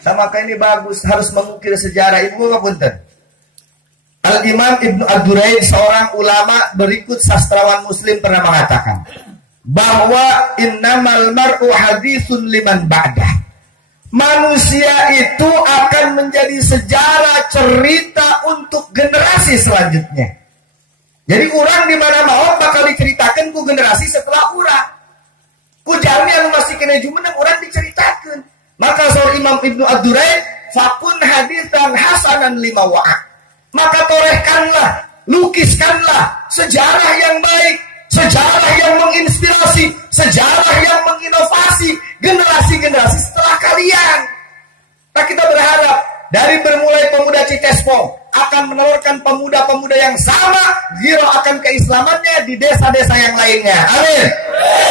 Sama kayak ini bagus, harus mengukir sejarah. Ibu bapak punten. Al-Imam Ibnu Ad-Duraid, seorang ulama berikut sastrawan muslim, pernah mengatakan bahwa innamal mar'u haditsun liman ba'dah. Manusia itu akan menjadi sejarah cerita untuk generasi selanjutnya. Jadi orang di mana mau bakal diceritakan ku generasi setelah orang. Ku jami anu masih kena jumeneng orang diceritakan. Maka seorang Imam Ibnu Ad-Duraid, fakun hadisan hasanan lima wa'ak. Maka torehkanlah, lukiskanlah sejarah yang baik, sejarah yang menginspirasi, sejarah yang menginovasi generasi-generasi setelah kalian. Nah, kita berharap dari bermulai pemuda Citespo akan menelurkan pemuda-pemuda yang sama giro akan keislamannya di desa-desa yang lainnya. Amin.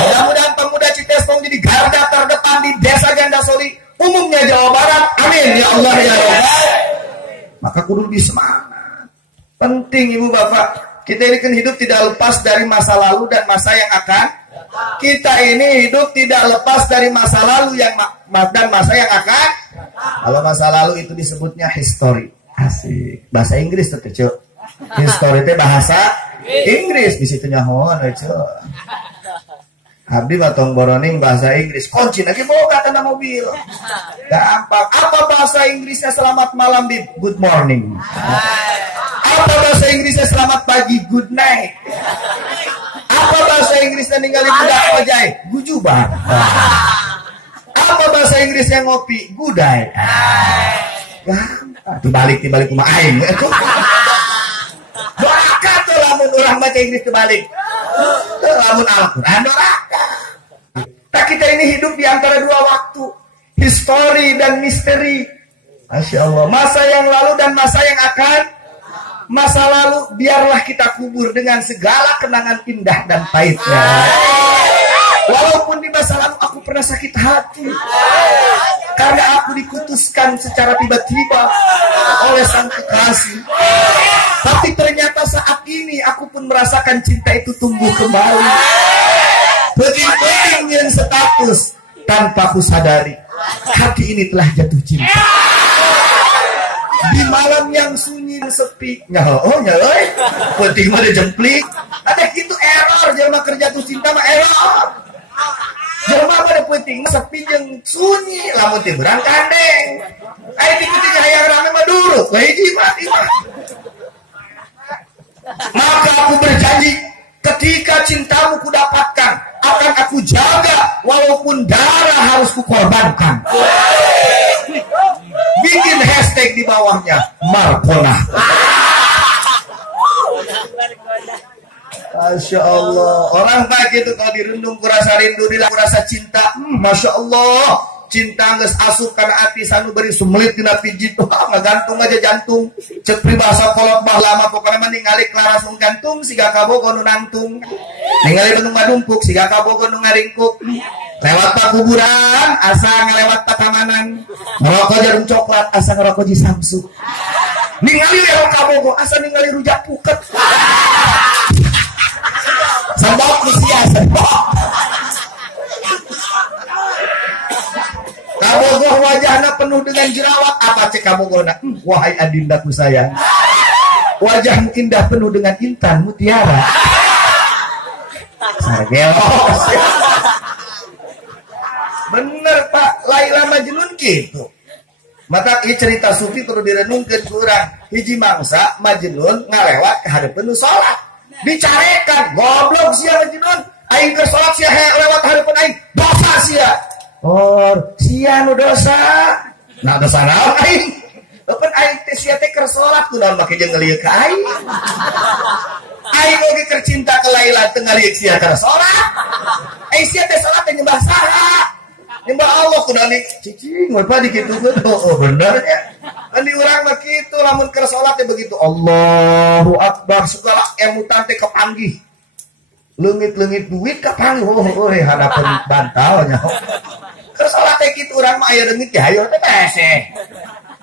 Mudah-mudahan pemuda Citespo menjadi garda terdepan di desa Gandasoli umumnya Jawa Barat. Amin ya Allah ya Rabbal. Maka kudu semangat. Penting ibu bapak, kita ini kan hidup tidak lepas dari masa lalu dan masa yang akan. Kita ini hidup tidak lepas dari masa lalu dan masa yang akan. Kalau masa lalu itu disebutnya history. Asik. Bahasa Inggris tuh cuk. History itu bahasa Inggris, di situ nyahoan cuk. Abdi batong boroning bahasa Inggris. Kunci lagi bawa kata nama mobil. Gampang. Apa bahasa Inggrisnya selamat malam di good morning? Apa bahasa Inggrisnya selamat pagi, good night? Apa bahasa Inggrisnya ninggalin budak ojai, gujubah? Apa bahasa Inggrisnya ngopi, gudai? Gampang. Dibalik rumah aing. Doraka tuh lamun orang baca Inggris terbalik. Tuh lamun Al-Quran doraka. Nah, kita ini hidup di antara dua waktu, histori dan misteri. Masya Allah. Masa yang lalu dan masa yang akan. Masa lalu biarlah kita kubur dengan segala kenangan indah dan pahitnya. Walaupun di masa lalu aku pernah sakit hati karena aku diputuskan secara tiba-tiba oleh sang kekasih. Tapi ternyata saat ini aku pun merasakan cinta itu tumbuh kembali. Penting yang status tanpa aku sadari hati ini telah jatuh cinta. Di malam yang sunyi dan sepi, nyaloy, penting mah jemplik. Ada gitu error, jelma kerja tuh cinta mah error. Jelma mah ada penting mah sepi jeung sunyi, lamun teu berang kandeng. Ai dikutik hayang rame mah duruk, hiji mah. Maka aku berjanji, ketika cintamu kudapatkan, akan aku jaga walaupun darah harus kukorbankan. Bikin hashtag di bawahnya Markona. Masya Allah. Orang baik itu kalau dirundung kurasa rindu, kurasa cinta. Masya Allah. Cinta nges asup karena hati sanu beri sumelit dina pijit. Ngagantung aja jantung. Cek pribahasa kolot bah lama pokoknya mah ningali langsung gantung siga kabogo nu nantung. Ningali benung madumpuk siga kabogo nu ngaringkuk. Lewat pak kuburan asa ngelewat pak tamanan. Ngerokok jarum coklat asa ngerokok di Samsu. Ningali lewat kabogo asa ningali rujak puket. Sembok usia sembok. Kabogoh wajahnya penuh dengan jerawat. Apa cek kabogona? Wahai adindaku sayang, wajahmu indah penuh dengan intan mutiara. Sargelos. Bener Pak, Laila Majnun gitu. Maka ini cerita sufi perlu direnungkan kurang. Hiji mangsa Majnun ngalewat ke hadapan nu sholat. Dicarekan, goblok sia Majnun. Aing ke sholat sia lewat hadapan aing. Dosa sia. Oh, sia nu dosa. Nah dosa naon aing? Lepas aing teh sia teh keur sholat kudu make jeung ngelieu ka aing. Aing oge keur cinta ke Laila teu ngalieu sia keur sholat. Aing sia teh sholat teh nyembah saha? Nyembah Allah kudu nih cicing we pa dikitukeun. Oh benernya. Kan di urang mah kitu lamun keur sholat teh begitu. Allahu Akbar, segala emutan teh kepanggih. Leungit-leungit duit kepanggih. Oh hadapan bantalnya. Keur sholat teh kitu urang mah aya leungit ya hayo teh teh.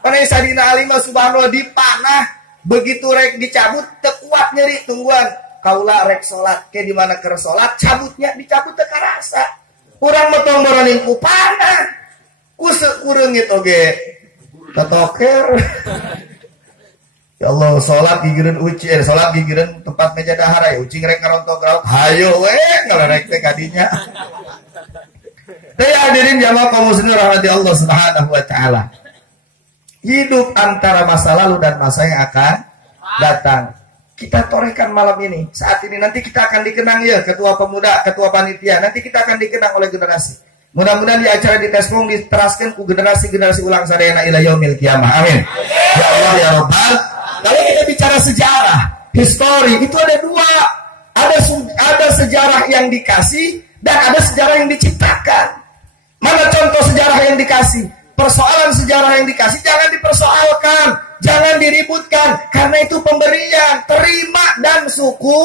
Kana sadina alimah subhanallah dipanah begitu rek dicabut teu kuat nyeri tungguan. Kaula rek sholat ke di mana keur sholat cabutnya dicabut teu karasa. Urang mah tong boroning ku panah. Ku seureung itu oge Totoker. Ya Allah, sholat gigireun uci, sholat gigireun tempat meja dahar ya uci ngerek ngarontok raut. Hayo we ngalerek teh kadinya. Teh hadirin jamaah kaum muslimin rahmati Allah Subhanahu wa taala. Hidup antara masa lalu dan masa yang akan datang. Kita torehkan malam ini. Saat ini nanti kita akan dikenang ya ketua pemuda, ketua panitia. Nanti kita akan dikenang oleh generasi. Mudah-mudahan di acara di Tesfong diteraskan ke generasi-generasi ulang sadayana ila yaumil kiamah. Amin. Ya Allah ya Rabbal. Kalau kita bicara sejarah, histori itu ada dua. Ada sejarah yang dikasih dan ada sejarah yang diciptakan. Mana contoh sejarah yang dikasih? Persoalan sejarah yang dikasih jangan dipersoalkan, jangan diributkan, karena itu pemberian. Terima dan suku.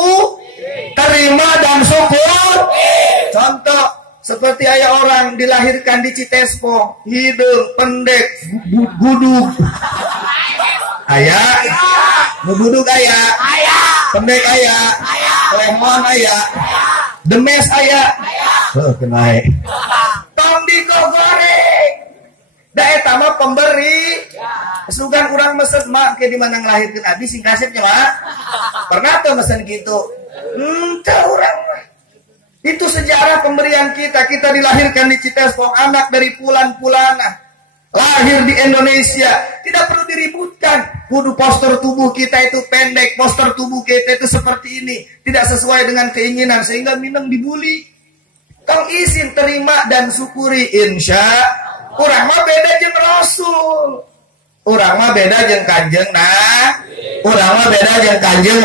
Contoh seperti ayah orang dilahirkan di Citespo, hidung pendek, buduk. Ayah, buduk ayah, pendek ayah, lemon ayah, demes ayah. Kenai. Tong digoreng. Da eta mah pemberi. Sugan urang mesen mak ke di mana ngelahirkeun abdi sing kasepnya mah. Pernah tuh mesen gitu. Teu urang mah. Itu sejarah pemberian kita. Kita dilahirkan di Citespong, anak dari Pulan-Pulana. Lahir di Indonesia, tidak perlu diributkan. Kudu postur tubuh kita itu pendek, postur tubuh kita itu seperti ini, tidak sesuai dengan keinginan sehingga minang dibully. Tong izin terima dan syukuri, insya urang mah beda jeung Rasul. Urang mah beda jeung Kanjeng Urang mah beda jeung Kanjeng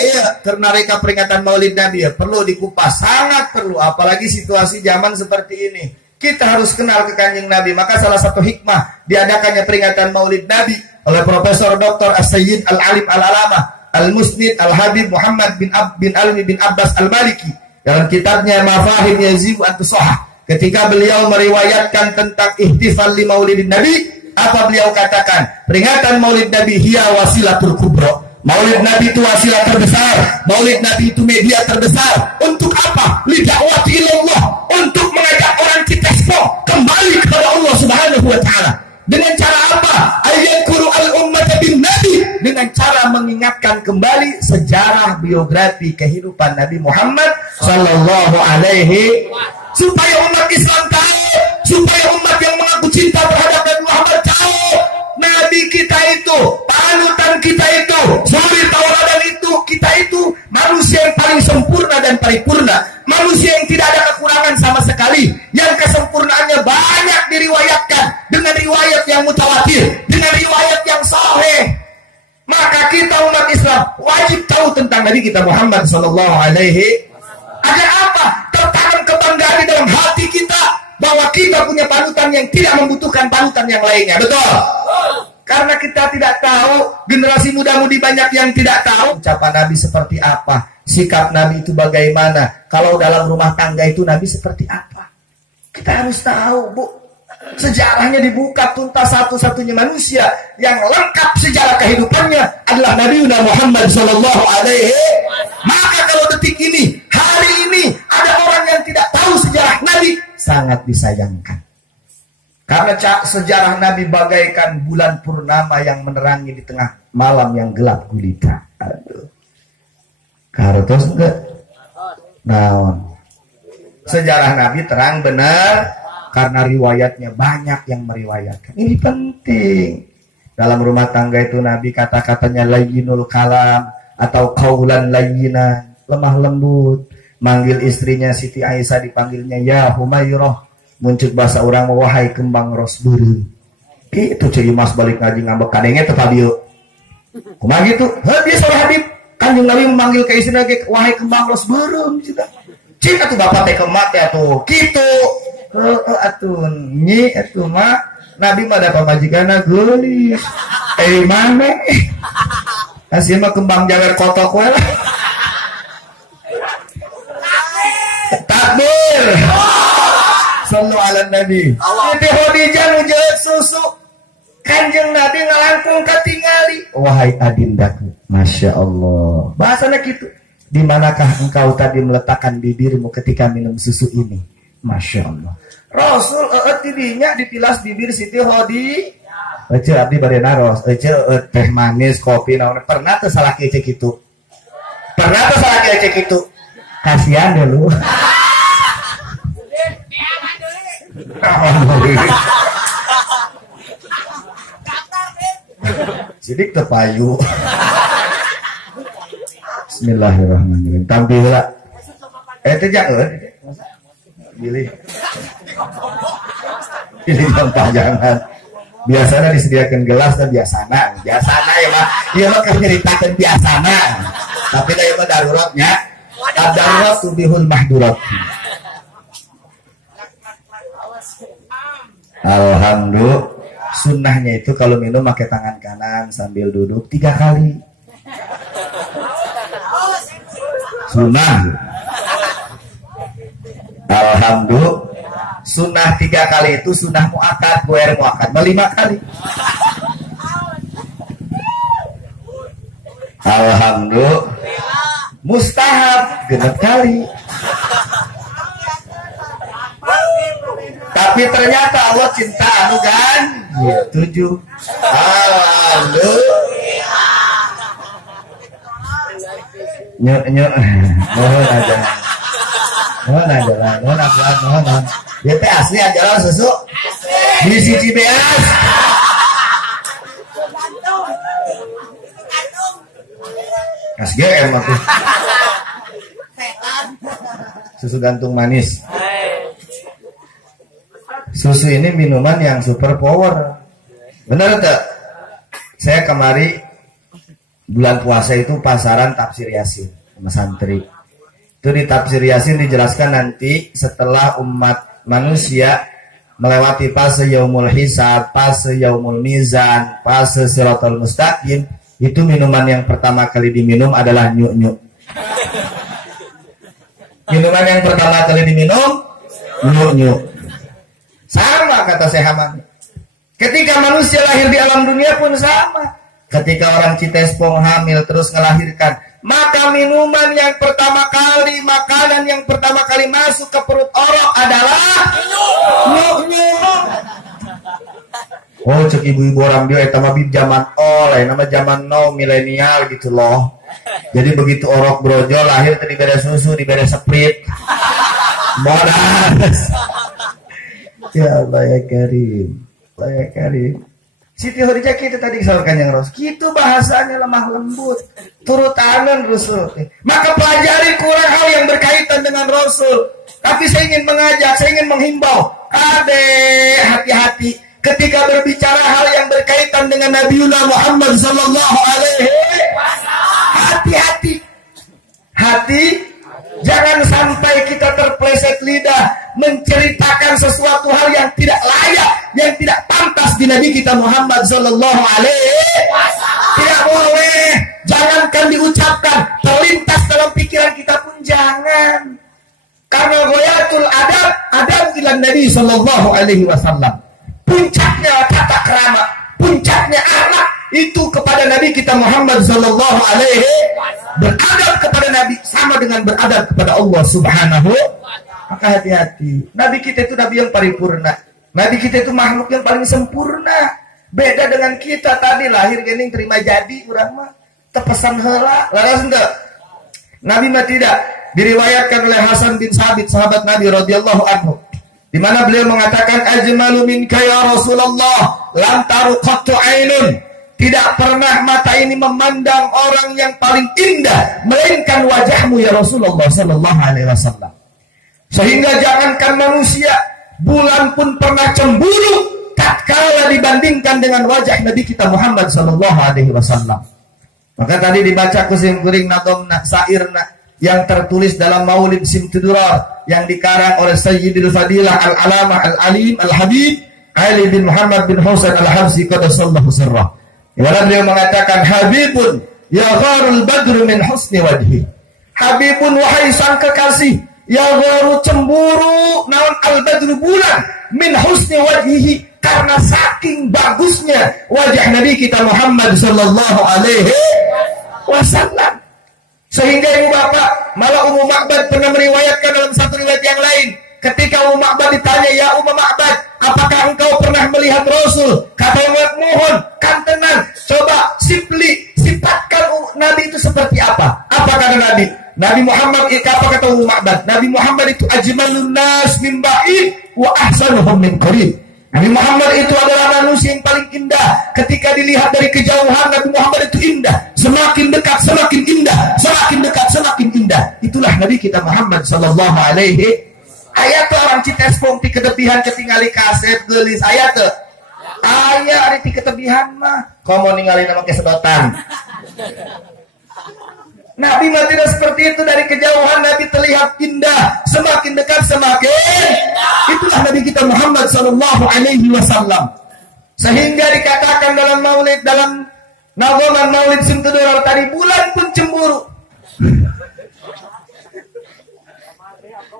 Iya, karena reka peringatan Maulid Nabi ya perlu dikupas, sangat perlu, apalagi situasi zaman seperti ini. Kita harus kenal ke Kanjeng Nabi. Maka salah satu hikmah diadakannya peringatan Maulid Nabi oleh Profesor Dr. As-Sayyid Al-Alim Al-Alamah Al-Musnid Al-Habib Muhammad bin Alwi bin Abbas Al-Maliki dalam kitabnya Mafahim Yazibu An-Tusohah. Ketika beliau meriwayatkan tentang ihtifal li Maulidin Nabi, apa beliau katakan? Peringatan Maulid Nabi hiya wasilatul kubra. Maulid Nabi itu wasilah terbesar. Maulid Nabi itu media terbesar. Untuk apa? Lida'wati ilallah. Untuk mengajak orang Citespo kembali kepada Allah Subhanahu wa taala. Dengan cara apa? Ayyakuru al-ummata bin Nabi. Dengan cara mengingatkan kembali sejarah biografi kehidupan Nabi Muhammad sallallahu alaihi, supaya umat Islam tahu, supaya umat yang mengaku cinta terhadap Nabi Muhammad tahu Nabi kita itu, panutan kita itu, suri tauladan itu, kita itu manusia yang paling sempurna dan paripurna, manusia yang tidak ada kekurangan sama sekali, yang kesempurnaannya banyak diriwayatkan dengan riwayat yang mutawatir, dengan riwayat yang sahih. Maka kita umat Islam wajib tahu tentang Nabi kita Muhammad sallallahu alaihi. Agar apa? Tertanam kebanggaan di dalam hati kita bahwa kita punya panutan yang tidak membutuhkan panutan yang lainnya. Betul? Karena kita tidak tahu, generasi muda-mudi banyak yang tidak tahu ucapan Nabi seperti apa, sikap Nabi itu bagaimana, kalau dalam rumah tangga itu Nabi seperti apa. Kita harus tahu, Bu. Sejarahnya dibuka tuntas, satu-satunya manusia yang lengkap sejarah kehidupannya adalah Nabi Muhammad sallallahu alaihi. Maka kalau detik ini, hari ini ada orang yang tidak tahu sejarah Nabi, sangat disayangkan. Karena sejarah Nabi bagaikan bulan purnama yang menerangi di tengah malam yang gelap gulita. Aduh. Kartos enggak? Nah, sejarah Nabi terang benar karena riwayatnya banyak yang meriwayatkan. Ini penting. Dalam rumah tangga itu Nabi kata-katanya layyinul kalam atau qaulan layyinan, lemah lembut. Manggil istrinya Siti Aisyah dipanggilnya ya Humairah. Muncul bahasa orang wahai kembang ros beureum. Itu ceuy mas balik ngaji ngambek kadenge teh dieu. Kumaha gitu? Heuh dia salah Habib. Kanjeng Nabi memanggil ke istrina ge wahai kembang ros beureum cenah. Cing atuh bapak teh kemat ya tuh. Kitu. Heuh atuh nyi atuh mah Nabi mah da pamajikanna geulis. Mana? Asih mah kembang jawer kotok we lah. Takbir. Sallu ala Nabi. Siti Khadijah nujeut susu. Kanjeng Nabi ngalangkung katingali. Wahai adindaku, Masya Allah. Bahasanya gitu. Di manakah engkau tadi meletakkan bibirmu ketika minum susu ini? Masya Allah. Rasul tidinya ditilas bibir Siti Khadijah. Ece abdi bade naros, ece teh manis, kopi naon. Pernah teu salah kieu kitu. Pernah teu salah kieu kitu. Kasihan dulu. Sidik terpayu. Bismillahirrahmanirrahim. Tampil lah. Itu jangan. Pilih yang pajangan. Biasanya disediakan gelas dan biasana ya mah. Iya mah ceritakan biasana. Tapi da mah daruratnya. Darurat tubihul mahdurat. Alhamdulillah. Sunnahnya itu kalau minum pakai tangan kanan sambil duduk 3 kali. Sunnah. Alhamdulillah. Sunnah 3 kali itu sunnah muakkad, goer muakkad 5 kali. Alhamdulillah. Mustahab 6 kali. Tapi ternyata Allah cinta anu kan 7. Alhamdulillah. Nyok mohon aja. Mohon. Dia teh asli aja susu. Di siji beas. Kas GM aku. Susu gantung manis. Susu ini minuman yang super power. Benar tak? Saya kemari bulan puasa itu pasaran tafsir Yasin sama santri. Itu di tafsir Yasin dijelaskan nanti setelah umat manusia melewati fase yaumul hisab, fase yaumul mizan, fase siratal mustaqim, itu minuman yang pertama kali diminum adalah nyuk-nyuk. Minuman yang pertama kali diminum nyuk-nyuk. Sama kata Syekh Hamad. Ketika manusia lahir di alam dunia pun sama. Ketika orang Citespong hamil terus ngelahirkan, maka minuman yang pertama kali, makanan yang pertama kali masuk ke perut orok adalah nyuk-nyuk. Oh, cek ibu-ibu orang dia eta mah bib zaman nama zaman now milenial gitu loh. Jadi begitu orok brojol lahir tadi diberi susu, diberi sprit. Bodas. Ya Allah ya Karim. Allah ya Karim. Siti Khadijah itu tadi disalurkan yang Rasul. Gitu bahasanya lemah lembut. Turutan Rasul. Maka pelajari kurang hal yang berkaitan dengan Rasul. Tapi saya ingin mengajak, saya ingin menghimbau. Hati-hati. Ketika berbicara hal yang berkaitan dengan Nabiullah Muhammad sallallahu alaihi wasallam. Hati-hati. Hati. Jangan sampai kita terpleset lidah menceritakan sesuatu hal yang tidak layak, yang tidak pantas di Nabi kita Muhammad sallallahu alaihi wasallam. Tidak boleh, jangankan diucapkan, terlintas dalam pikiran kita pun jangan. Karena goyatul adab ila Nabi sallallahu alaihi wasallam. Puncaknya tata krama, puncaknya akhlak itu kepada Nabi kita Muhammad sallallahu alaihi wasallam. Beradab kepada Nabi sama dengan beradab kepada Allah Subhanahu. Maka hati-hati. Nabi kita itu Nabi yang paripurna. Nabi kita itu makhluk yang paling sempurna. Beda dengan kita tadi lahir gening terima jadi urang mah tepesan heula. Laras henteu. Nabi mah tidak. Diriwayatkan oleh Hasan bin Sabit sahabat Nabi radhiyallahu anhu, di mana beliau mengatakan ajmalu minka ya Rasulullah lam taru qattu ainun. Tidak pernah mata ini memandang orang yang paling indah melainkan wajahmu ya Rasulullah sallallahu alaihi wasallam. Sehingga jangankan manusia, bulan pun pernah cemburu tatkala dibandingkan dengan wajah Nabi kita Muhammad sallallahu alaihi wasallam. Maka tadi dibaca kuring nadomna sairna yang tertulis dalam Maulid Simtidurar yang dikarang oleh Sayyidil Fadilah Al-Alamah Al-Alim Al-Habib Ali bin Muhammad bin Husain Al-Habsi qaddasallahu sirrah. Dimana beliau mengatakan Habibun ya gharul badru min husni wajhi. Habibun wahai sang kekasih, ya gharu cemburu naon al-badru bulan min husni wajhihi, karena saking bagusnya wajah Nabi kita Muhammad sallallahu alaihi wasallam. Sehingga ibu bapak, malah Ummu Ma'bad pernah meriwayatkan dalam satu riwayat yang lain, ketika Ma'bad ditanya, ya Ma'bad, apakah engkau pernah melihat Rasul? Kata Umar, mohon, kan tenang, coba sifatkan Nabi itu seperti apa? Apa kata Nabi? Nabi Muhammad, apa kata Ma'bad? Nabi Muhammad itu ajmalun nas min ba'id wa ahsanuhum min qarib. Nabi Muhammad itu adalah manusia yang paling indah. Ketika dilihat dari kejauhan, Nabi Muhammad itu indah. Semakin dekat semakin indah, semakin dekat semakin indah. Itulah Nabi kita Muhammad sallallahu alaihi. Ayat orang Cites Pongti kedepihan ketinggali kaset gelis ayat tuh. Ayat di ketebihan mah komo ningali nama kesedotan. Nabi mah tidak seperti itu, dari kejauhan Nabi terlihat indah, semakin dekat semakin indah. Itulah Nabi kita Muhammad sallallahu alaihi wasallam. Sehingga dikatakan dalam maulid, dalam nagoman maulid Suntudur tadi, bulan pun cemburu.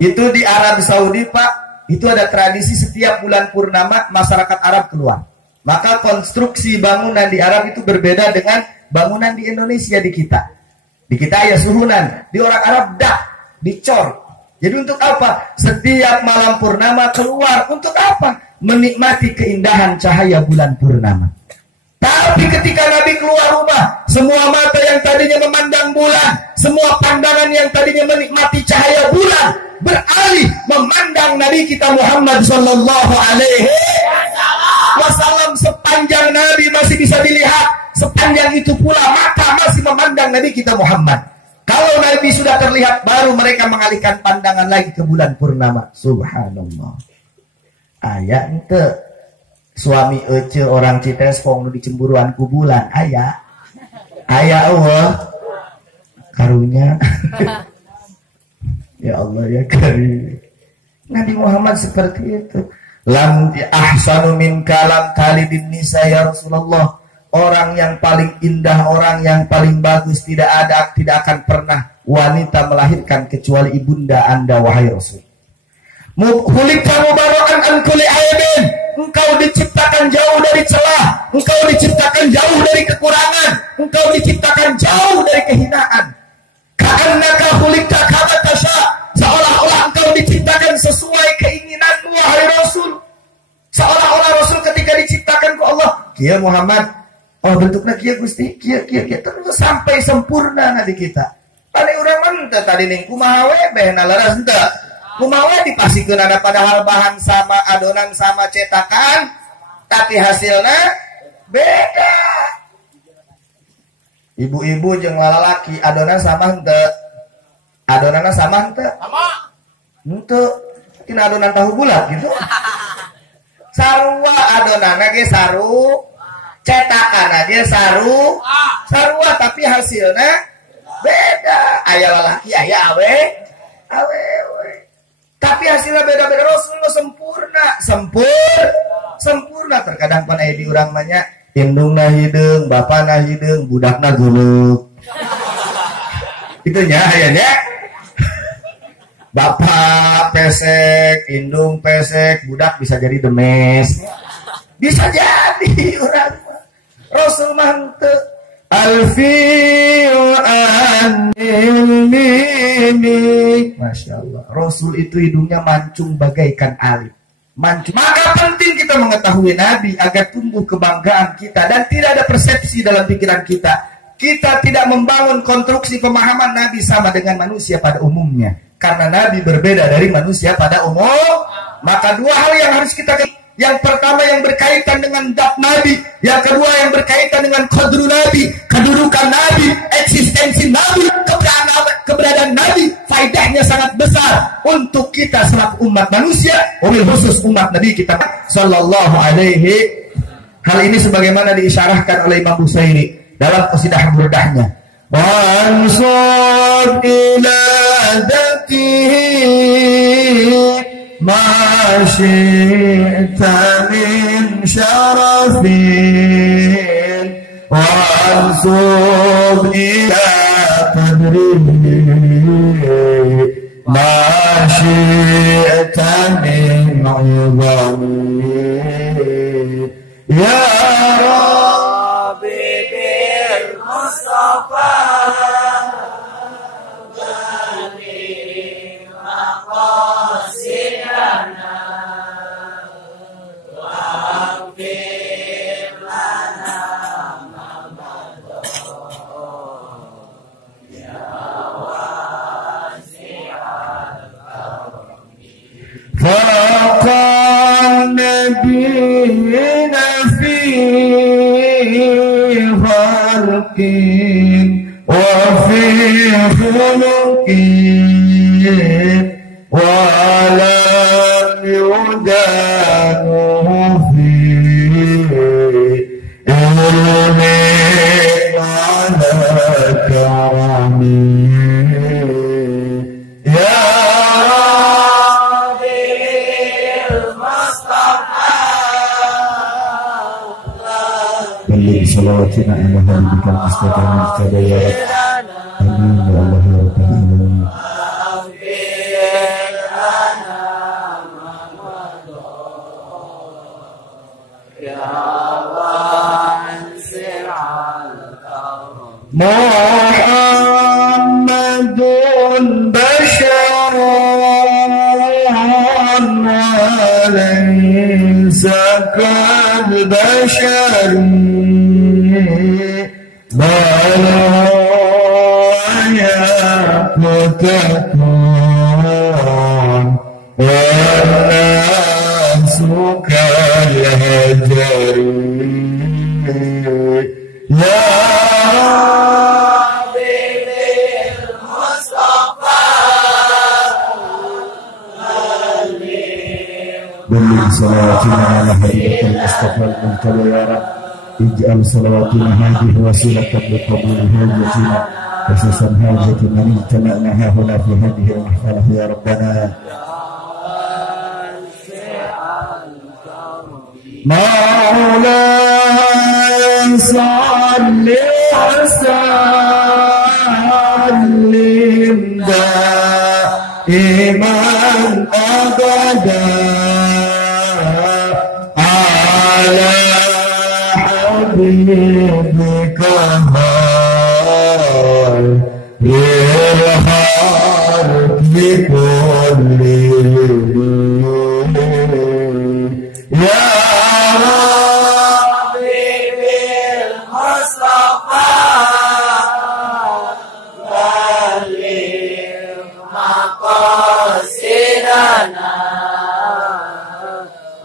Itu di Arab Saudi Pak, itu ada tradisi setiap bulan purnama masyarakat Arab keluar. Maka konstruksi bangunan di Arab itu berbeda dengan bangunan di Indonesia di kita. Di kita ya suhunan, di orang Arab dak, dicor. Jadi untuk apa? Setiap malam purnama keluar, untuk apa? Menikmati keindahan cahaya bulan purnama. Tapi ketika Nabi keluar rumah, semua mata yang tadinya memandang bulan, semua pandangan yang tadinya menikmati cahaya bulan, beralih memandang Nabi kita Muhammad sallallahu alaihi wasallam. Sepanjang Nabi masih bisa dilihat, sepanjang itu pula mata masih memandang Nabi kita Muhammad. Kalau Nabi sudah terlihat, baru mereka mengalihkan pandangan lagi ke bulan purnama. Subhanallah. Ayah ente suami ece orang Cites Pong di cemburuan ku bulan. Ayah Allah karunya. Ya Allah ya karim. Nabi Muhammad seperti itu. Lam ahsanu min kalam talibin nisa ya Rasulullah. Orang yang paling indah, orang yang paling bagus tidak akan pernah wanita melahirkan kecuali ibunda Anda wahai Rasul. Khuliqa mubara'an an kulli aibin. Engkau diciptakan jauh dari celah, engkau diciptakan jauh dari kekurangan, engkau diciptakan jauh dari kehinaan. Ka'annaka khuliqa kama tasha. Seolah-olah engkau diciptakan sesuai keinginanmu wahai Rasul. Seolah-olah Rasul ketika diciptakan ke Allah, kia Muhammad, oh bentuknya kia Gusti, kia terus sampai sempurna Nabi kita. Tadi orang mentah tadi ning kumaha we behna leres henteu. Kumaha dipasikeun ada padahal bahan sama, adonan sama, cetakan, tapi hasilnya beda. Ibu-ibu jeung lalaki adonan sama henteu. Adonanna sama henteu? Sama. Henteu. Mungkin adonan tahu bulat gitu. Sarua adonanna ge saru, cetakan aja saru, sarua tapi hasilnya beda. Aya lalaki, aya awewe. Tapi hasilnya beda-beda. Rasulullah sempurna. Terkadang pan aya di urang mah nya indungna hideung, bapana hideung, budakna geuleuh. Itu nya aya nya. Bapak pesek, indung pesek, budak bisa jadi demes. Bisa jadi orang mah. Rasul mah henteu. Alfi'u anil mimi. Masya Allah. Rasul itu hidungnya mancung bagaikan alit. Mancung. Maka penting kita mengetahui Nabi agar tumbuh kebanggaan kita dan tidak ada persepsi dalam pikiran kita. Kita tidak membangun konstruksi pemahaman Nabi sama dengan manusia pada umumnya. Karena Nabi berbeda dari manusia pada umum. Maka dua hal yang harus kita. Yang pertama yang berkaitan dengan zat Nabi. Yang kedua yang berkaitan dengan qadru Nabi, kedudukan Nabi, eksistensi Nabi, keberadaan Nabi. Faedahnya sangat besar untuk kita selaku umat manusia, wabil khusus umat Nabi kita sallallahu alaihi. Hal ini sebagaimana diisyarahkan oleh Imam Busairi dalam qasidah burdahnya. Wansur ila datihi ma syi'ta min syarafin wansur ila qadrihi ma syi'ta min 'idhami ya Rabbi bil Mustafa bani maqasid وفي خلق ولم يدانه في علم على كرمه يا ربي المصطفى بلغ صلواتنا على حبيبك المصطفى المجتبى يا رب آمين يا الله يا رب العالمين محمد بشر وليس كالبشر بل يقتكون والناس كالهجر يا بلغ صلواتنا على حبيبك المصطفى المجتبى يا رب اجعل صلواتنا هذه وسيلة لقبول حاجتنا خصوصا حاجة من اجتمعناها هنا في هذه المحفلة يا ربنا مولاي صل وسلم دائما أبدا على حبيبك للحرب بكل يا ربي بالمصطفى بلغ مقاصدنا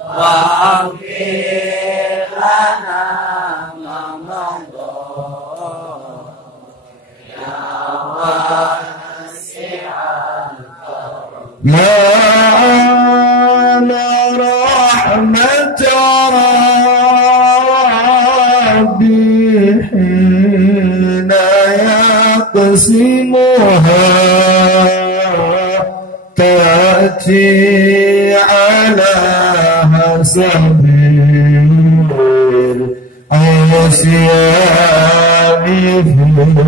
واغفر لنا ما مضى يا واسع الكرم يا رحمة ربي حين يقسمها تأتي على حسب العصيان في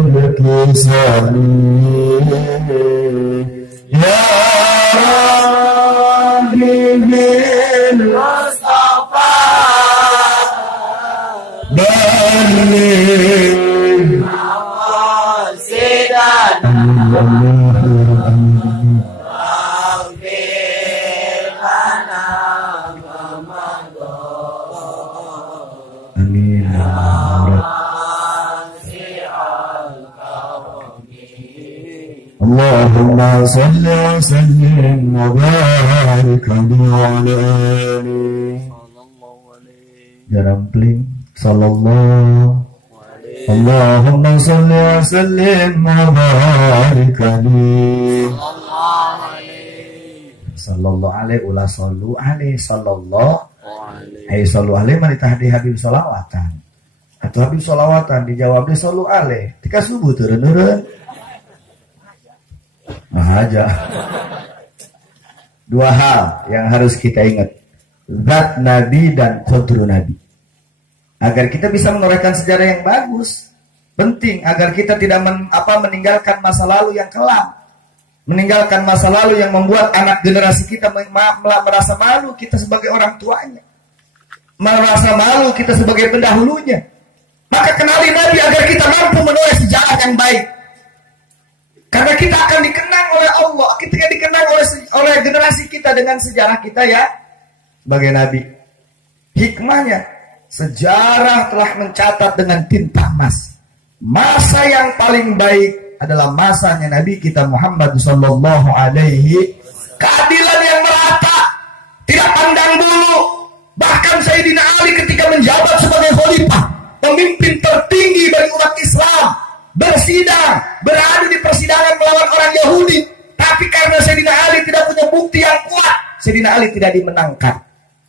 الكسل يا ربي بالمصطفى بلغ اللهم صل وسلم وبارك على Jarampling sallallahu Allahumma salli wa sallim wa barik sallallahu alaihi ulah sallu alaihi sallallahu alaihi sallu alaihi manitah di habib salawatan atau habib salawatan dijawab di sallu alaihi tika subuh turun-turun aja. Dua hal yang harus kita ingat, zat Nabi dan qadru Nabi. Agar kita bisa menorehkan sejarah yang bagus, penting agar kita tidak meninggalkan masa lalu yang kelam, meninggalkan masa lalu yang membuat anak generasi kita merasa malu kita sebagai orang tuanya, merasa malu kita sebagai pendahulunya. Maka kenali Nabi agar kita mampu menoreh sejarah yang baik. Karena kita akan dikenang oleh Allah, kita akan dikenang oleh generasi kita dengan sejarah kita ya sebagai Nabi. Hikmahnya, sejarah telah mencatat dengan tinta emas. Masa yang paling baik adalah masanya Nabi kita Muhammad sallallahu alaihi. Keadilan yang merata, tidak pandang bulu. Bahkan Sayyidina Ali ketika menjabat sebagai khalifah, pemimpin tertinggi bagi umat Islam, Sayyidina Ali tidak dimenangkan.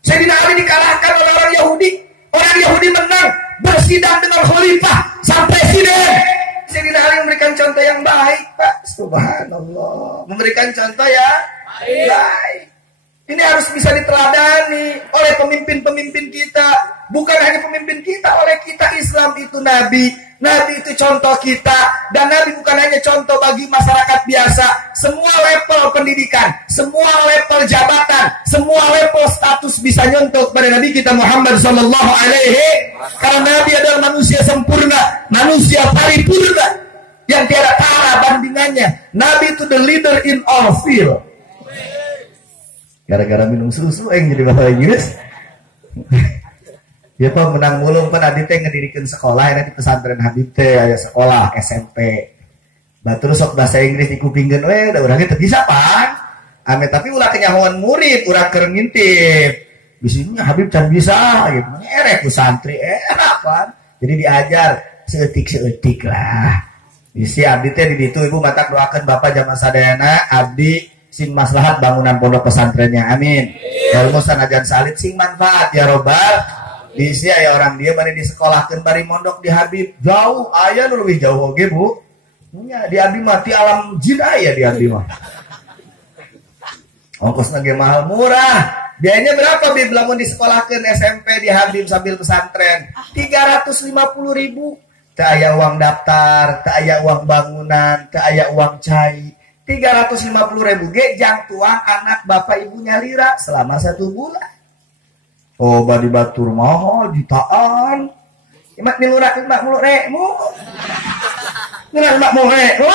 Sayyidina Ali dikalahkan oleh orang Yahudi. Orang Yahudi menang, bersidang dengan khalifah sampai presiden. Sayyidina Ali memberikan contoh yang baik, Pak. Subhanallah. Memberikan contoh ya baik. Ini harus bisa diteladani oleh pemimpin-pemimpin kita. Bukan hanya pemimpin kita, oleh kita. Islam itu Nabi. Nabi itu contoh kita. Dan Nabi bukan hanya contoh bagi masyarakat biasa. Semua level pendidikan, semua level jabatan, semua level status bisa nyontoh pada Nabi kita Muhammad sallallahu alaihi. Karena Nabi adalah manusia sempurna, manusia paripurna yang tiada tara bandingannya. Nabi itu the leader in all field. Gara-gara minum susu yang jadi bahasa Inggris. Ya Pak menang mulung Pak Adi teh ngedirikan sekolah ini di pesantren Habib teh aya sekolah SMP. Batur sok bahasa Inggris dikupingkeun we da urang teh bisa Pak. Ame tapi ulah kenyahoan murid urang keur ngintip. Bisinya Habib can bisa gitu. Erek ku santri apa. Jadi diajar seeutik-seeutik lah. Bisi abdi teh di ditu ibu matak doakeun Bapak jamaah sadayana abdi sing maslahat bangunan pondok pesantrennya, amin. Ilmu sanajan salit sing manfaat ya robbal. Bisi aya orang dia bari disekolahkeun bari mondok di Habib jauh, aya nu leuwih jauh oge Bu. Nya di abdi mah ti alam jin aya di abdi mah. Ongkosna ge mahal murah. Biayanya berapa Bib lamun disekolahkeun SMP di Habib sambil pesantren? 350.000. Teu aya uang daftar, teu aya uang bangunan, teu aya uang cai. 350.000 ge jang tuang anak bapak ibunya lira selama 1 bulan. Oh badi batur mahal jutaan. Imak nilurak mak mulu rekmu. Nilurak mak mulu rekmu.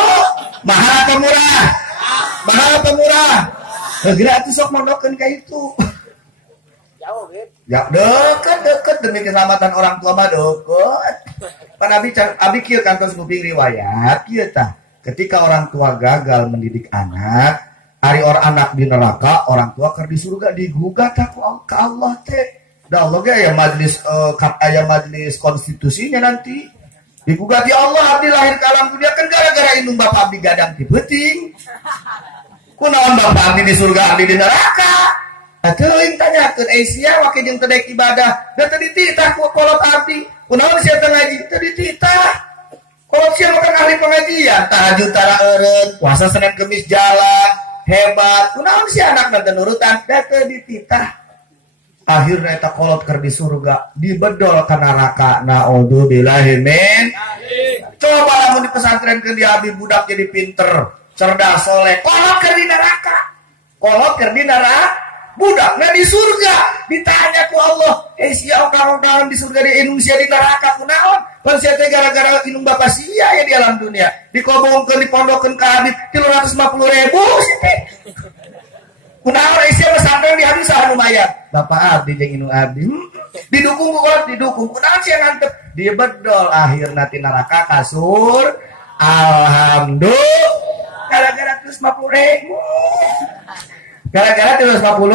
Mahal apa murah? Mahal apa murah? Gratis sok mondokeun ka itu. Jauh gitu. Ya deket demi keselamatan orang tua mah deket. Pan abi kieu kantos kuping riwayat kieu tah. Ketika orang tua gagal mendidik anak, ari anak di neraka, orang tua keur di surga digugat ke Allah teh. Da Allah ge aya majelis konstitusinya nanti. Digugat ya Allah abdi lahir ke alam dunia kan gara-gara indung bapak abdi gadang ti peuting. Kunaon bapak abdi di surga abdi di neraka? Teuing tanyakeun sia wake jeung teu daek ibadah, da teu dititah ku kolot abdi. Kunaon sia teu ngaji? Teu dititah. Kalau siapa kan ahli pengajian, tahajud tara eureun, puasa Senin Kemis jalan, hebat. Kunaon si anak nanti nurutan, data dititah. Akhirnya eta kolot keur di surga, dibedol ka neraka. Naudzubillahi min. Coba lamun di pesantren ke dia abi budak jadi pinter, cerdas, soleh, kolot keur di neraka. Kolot keur di neraka. Budaknya di surga, ditanya ku Allah, sia orang-orang di surga di Indonesia di neraka kunaon? Pan sia teh gara-gara inung bapak sia ya di alam dunia. Dikobongkeun dipondokkeun ka Habib 350.000 sia teh. Kunaon sia pesantren di Habib saha nu mayar? Bapak abdi jeung inung abdi. Didukung ku kolot didukung. Kunaon sia ngantep? Dia bedol akhirna ti neraka kasur. Alhamdulillah. Gara-gara 350.000. Gara-gara 350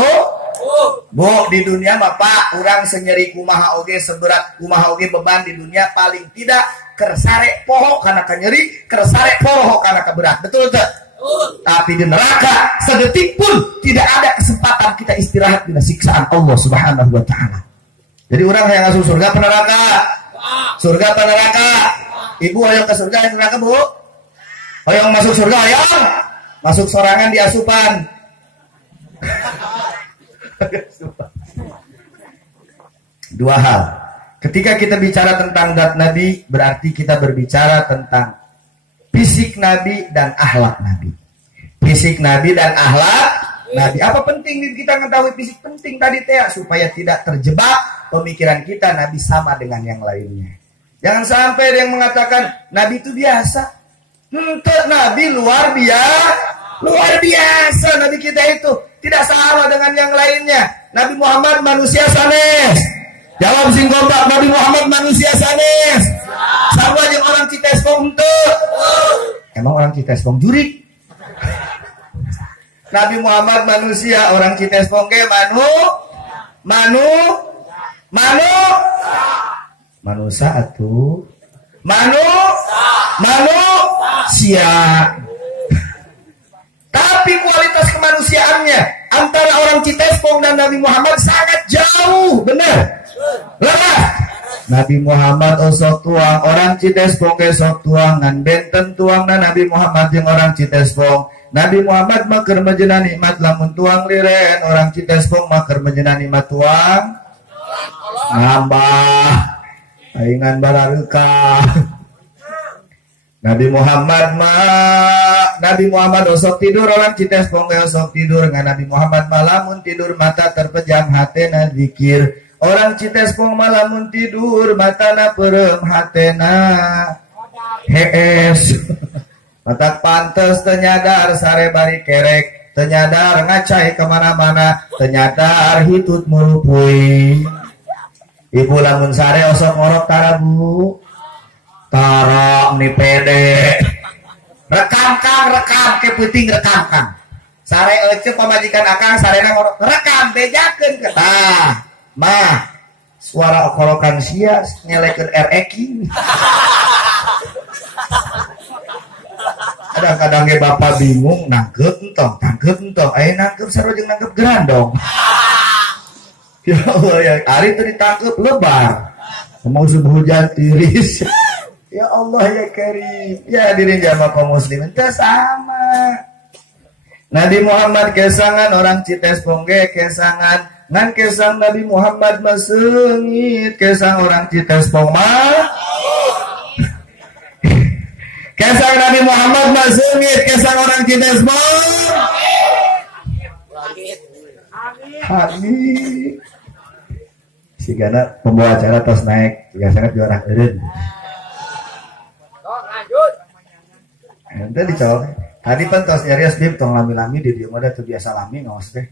Bu, di dunia mah Pak, urang senyeri kumaha oge seberat kumaha oge beban di dunia paling tidak kersare poho karena kenyeri, kersare poho karena keberat. Betul tak? Tapi di neraka sedetik pun tidak ada kesempatan kita istirahat dengan siksaan Allah Subhanahu wa taala. Jadi orang yang masuk surga apa neraka? Surga apa neraka? Ibu hoyong ke surga yang neraka, Bu? Hoyong masuk surga, hoyong. Masuk sorangan di asupan. Dua hal. Ketika kita bicara tentang zat Nabi, berarti kita berbicara tentang fisik Nabi dan akhlak Nabi. Fisik Nabi dan akhlak Nabi. Apa penting kita mengetahui fisik? Penting tadi teh supaya tidak terjebak pemikiran kita Nabi sama dengan yang lainnya. Jangan sampai ada yang mengatakan Nabi itu biasa. Nabi luar biasa. Luar biasa Nabi kita itu. Tidak sama dengan yang lainnya. Nabi Muhammad manusia sanes. Jawab sing goblok, Nabi Muhammad manusia sanes. Sama jeung orang Citespong teu. Emang orang Citespong jurik? Nabi Muhammad manusia, orang Citespong ge manusia atuh. Manusia. Tapi kualitas kemanusiaannya antara orang Citespong dan Nabi Muhammad sangat jauh, benar. Lepas Nabi Muhammad osok tuang, orang Citespong esok tuang, ngan benten tuang na Nabi Muhammad yang orang Citespong. Nabi Muhammad maker menjena nikmat lamun tuang liren, orang Citespong maker menjena nikmat tuang nambah aingan barareuka. Nabi Muhammad osok tidur, orang Citespong osok tidur, ngan Nabi Muhammad malamun tidur mata terpejam hatena zikir. Orang Citespong malamun tidur matana perem hatena hees. Matak pantes tenyadar sare bari kerek, tenyadar ngacai kemana-mana, tenyadar hitut mulupui. Ibu lamun sare osok ngorok tarabu, tarok ni pede. Rekam ke puting rekam kang. Sare ece pamajikan akang sarena ngorok rekam bejakeun ke tah. Mah suara okolokan sia nyelekeun RX. Kadang-kadang ge bapak bingung nangkep entong, aya nangkep sarojeng nangkep gerandong. Ya Allah ya, hari itu ditangkep lebar. Mau subuh hujan tiris. Ya Allah ya Karim. Ya hadirin jamaah kaum muslimin teh sama. Nabi Muhammad kesangan, orang Citespong ge kesangan. Ngan kesang Nabi Muhammad masengit, kesang orang Citespong mah. Kesang Nabi Muhammad masengit, kesang orang Citespong. Amin. Sigana pembawa acara tos naik, juga sangat juara eureun. Lanjut. Ente dicolok. Tadi pan tos nyarios bib tong lami-lami di dieu mah teu biasa lami ngaos teh.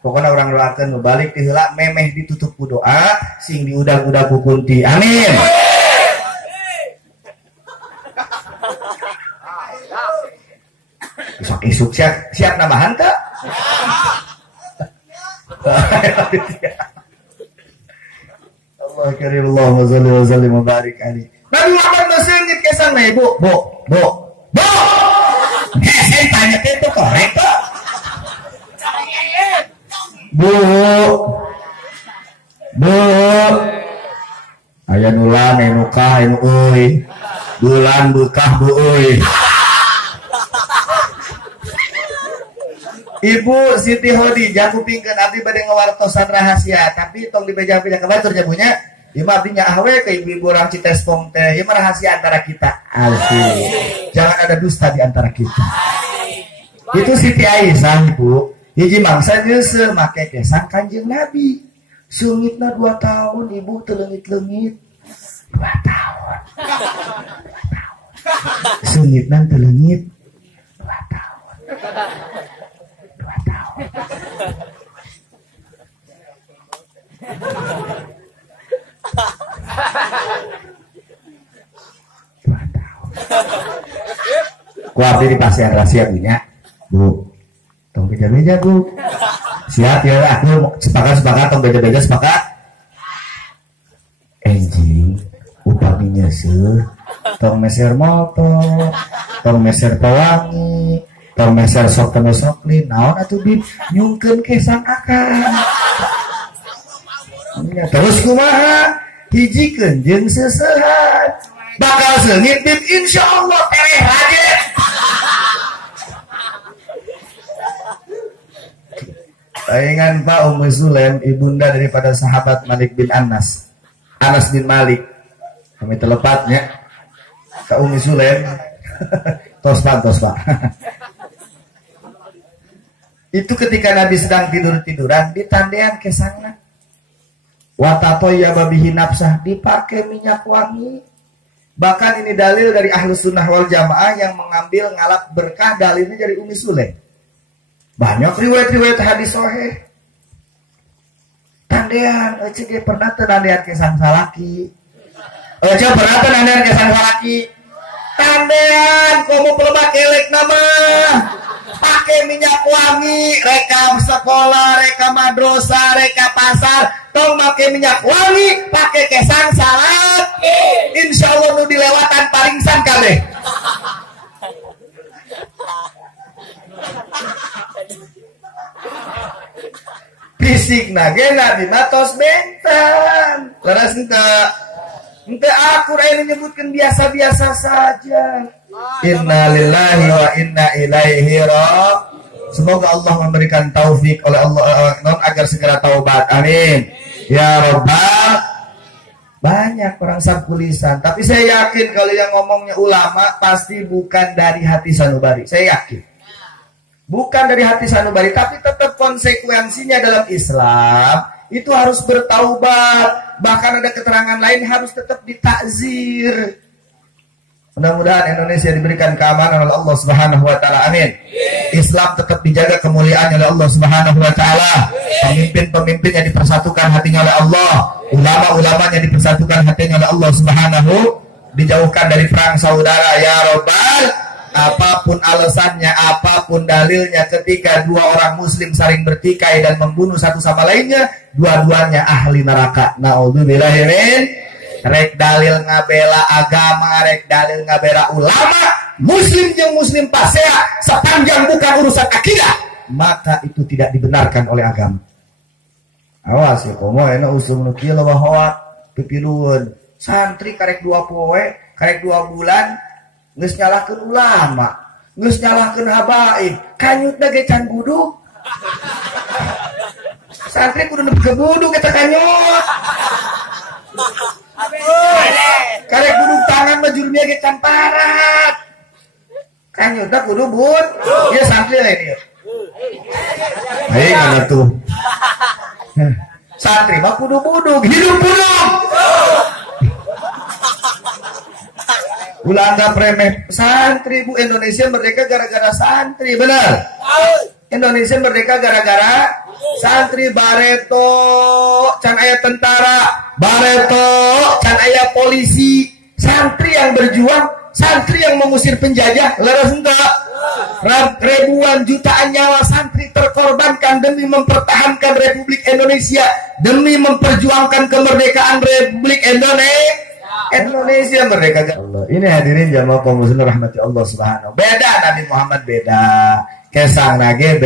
Pokoknya orang doakan balik di heula memeh ditutup ku doa sing diudag-udag ku kunti. Amin. Isuk siap nambahan teh? Allah karim Allahumma shalli wa sallim wa barik alaihi. Nabi Muhammad masengit kesan na ibu. Bo. Saya tanya itu korek kok. Bu, aya nulan, nukah, uy, bulan bukah bu uy. Ibu Siti Khadijah kupingkeun abdi bade ngawartosan rahasia, tapi tong dibeja-beja ke batur nya punya. Ieu mah abdi nyaah we ke ibu-ibu orang Citespong teh. Ieu mah rahasia antara kita. Asik. Jangan ada dusta di antara kita. Itu Siti Aisyah, Ibu. Hiji mangsa nyeuseul make kesang Kanjeng Nabi. Sungitna 2 tahun, ibu teleungit-leungit. 2 tahun. Sungitna teleungit 2 tahun. 2 tahun. Kuarti di pasien rahasia punya, Bu. Tong beja-beja Bu. Siap ya, aku sepakat tong beja-beja sepakat. Enjing upami nyeuseul tong meser motor, tong meser pewangi, tong meser sok teu soklin. Naon atuh Bib? Nyungkeun kesang akang. Terus kumaha? Hijikeun jeung seusehan. Bakal seungit Bib insyaallah tereh raje. Taingan Pak Ummu Sulaim, ibunda daripada sahabat Malik bin Anas bin Malik. Kami telepatnya ke Ummu Sulaim. tos pak. Itu ketika Nabi sedang tidur-tiduran, ditandean kesana. Watatoyaba bihi nafsah, dipakai minyak wangi. Bahkan ini dalil dari Ahlus Sunnah wal Jamaah yang mengambil ngalap berkah, dalilnya dari Ummu Sulaim. Banyak riwayat-riwayat hadis sahih. Tandean, ece ge pernah teu nandean kesang salaki. Ece pernah teu nandean kesang salaki. Tandean, komo pelebak elek nama. Pakai minyak wangi, reka sekolah, reka madrasah, reka pasar, tong pakai minyak wangi, pakai kesang salaki. Insyaallah nu dilewatan paringsan kabeh. fisik nage Nabi matos benten. Leres ente aku ini menyebutkan biasa-biasa saja. Inna lillahi wa inna ilaihi raji'un. Semoga Allah memberikan taufik oleh Allah agar segera taubat. Amin. Ya Rabbal. Banyak orang sapu lisan, tapi saya yakin kalau yang ngomongnya ulama pasti bukan dari hati sanubari. Saya yakin. Bukan dari hati sanubari, tapi tetap konsekuensinya dalam Islam itu harus bertaubat. Bahkan ada keterangan lain harus tetap ditakzir. Mudah-mudahan Indonesia diberikan keamanan oleh Allah Subhanahu wa taala. Amin. Islam tetap dijaga kemuliaannya oleh Allah Subhanahu wa taala. Pemimpin-pemimpinnya dipersatukan hatinya oleh Allah. Ulama-ulamanya dipersatukan hatinya oleh Allah Subhanahu, dijauhkan dari perang saudara ya Rabbal. Apapun alasannya, apapun dalilnya, ketika dua orang muslim saling bertikai dan membunuh satu sama lainnya, dua-duanya ahli neraka. Naudzubillahi min. Rek dalil ngabela agama, rek dalil ngabela ulama, muslim yang muslim pasea, sepanjang bukan urusan akidah, maka itu tidak dibenarkan oleh agama. Awas ya, komo enak usum nukiel bahwa pipiluan santri karek 2 poe, karek 2 bulan, geus nyalahkeun ulama, geus nyalahkeun habaib, kanyutna ge can buduk. Santri kudu nepi ke buduk eta kanyut. Karek buduk tangan bajurnya ge can parat. Kanyutna kudu bud. Ieu santri lain ieu. Hei kana tuh. Santri mah kudu buduk, hidup buduk. Ulah anggap remeh santri Bu. Indonesia merdeka gara-gara santri, benar? Indonesia merdeka gara-gara santri. Bareto can aya tentara, bareto can aya polisi, santri yang berjuang, santri yang mengusir penjajah. Leres enggak? Ribuan jutaan nyawa santri terkorbankan demi mempertahankan Republik Indonesia, demi memperjuangkan kemerdekaan Republik Indonesia merdeka. Allah. Ini hadirin jamaah kaum muslimin rahmati Allah Subhanahu. Beda Nabi Muhammad beda. Kesang nage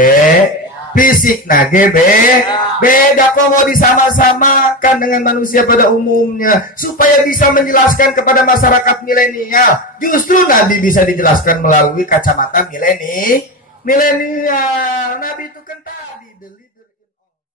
fisik nage beda. Kok mau disama-samakan dengan manusia pada umumnya supaya bisa menjelaskan kepada masyarakat milenial. Justru Nabi bisa dijelaskan melalui kacamata milenial. Nabi itu kan tadi